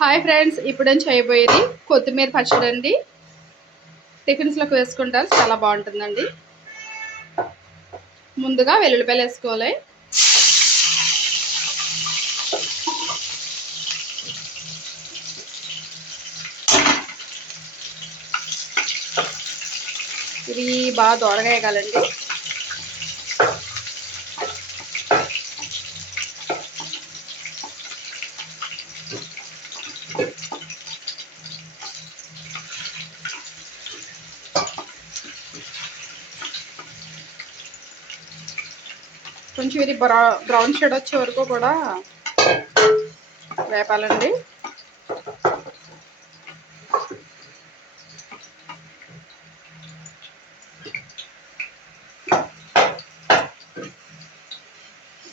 Hi friends, ఇప్పుడు నేను చేయబోయేది కొత్తిమీర పచ్చడి అండి. టిఫిన్స్లోకి వేసుకుంటారు, చాలా బాగుంటుందండి. ముందుగా వెల్లుల్లిపాయలు వేసుకోవాలి. ఇది బాగా దోరగా వేగాలండి. కొంచెం ఇది బ్రౌన్ షేడ్ వచ్చే వరకు కూడా వేపాలండి.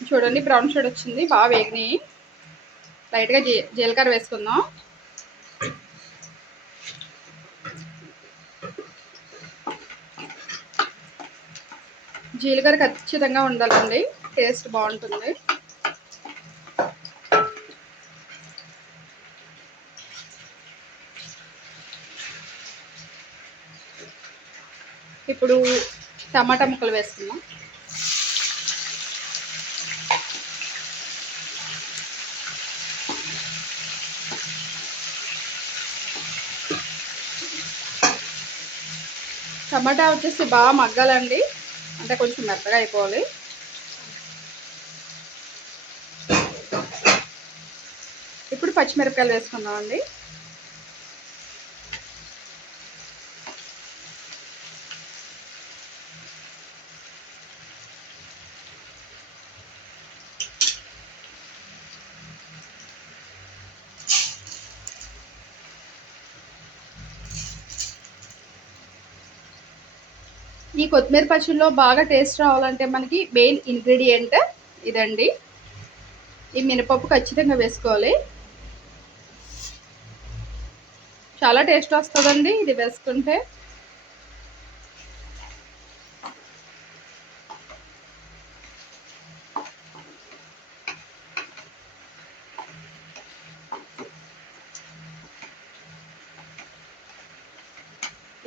చూడండి, బ్రౌన్ షేడ్ వచ్చింది, బాగా వేగినాయి. లైట్గా జీలకర్ర వేసుకుందాం. జీలకర్ర ఖచ్చితంగా ఉండాలండి, టేస్ట్ బాగుంటుంది. ఇప్పుడు టమాటా ముక్కలు వేసుకుందాం. టమాటా వచ్చేసి బాగా మగ్గాలండి, అంటే కొంచెం మెత్తగా అయిపోవాలి. ఇప్పుడు పచ్చిమిరపకాయలు వేసుకుందామండి. ఈ కొత్తిమీర పచ్చడిలో బాగా టేస్ట్ రావాలంటే మనకి మెయిన్ ఇంగ్రీడియంట్ ఇదండి. ఈ మినపప్పు ఖచ్చితంగా వేసుకోవాలి, చాలా టేస్ట్ వస్తుందండి ఇది వేసుకుంటే.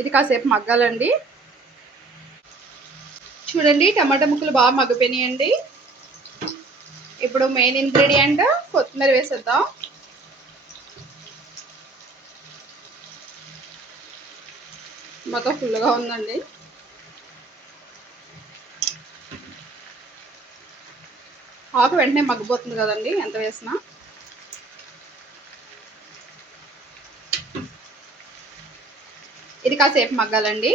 ఇది కాసేపు మగ్గాలండి. చూడండి, టమాటా ముక్కలు బాగా మగ్గిపోయినాయండి. ఇప్పుడు మెయిన్ ఇంగ్రీడియంట్ కొత్తిమీర వేసేద్దాం. మొత్తం ఫుల్గా ఉందండి. ఆకు వెంటనే మగ్గిపోతుంది కదండి ఎంత వేసినా. ఇది కాసేపు మగ్గాలండి.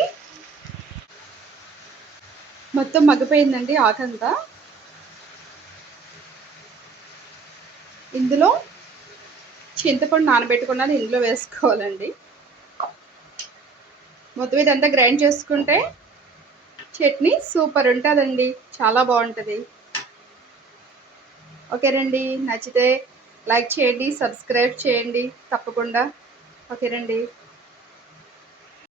మొత్తం మగ్గిపోయిందండి ఆకంతా. ఇందులో చింతపండు నానబెట్టుకున్నది ఇందులో వేసుకోవాలండి. మొత్తం ఇదంతా గ్రైండ్ చేసుకుంటే చట్నీ సూపర్ ఉంటుందండి, చాలా బాగుంటుంది. ఓకేనండి, నచ్చితే లైక్ చేయండి, సబ్స్క్రైబ్ చేయండి తప్పకుండా. ఓకేనండి.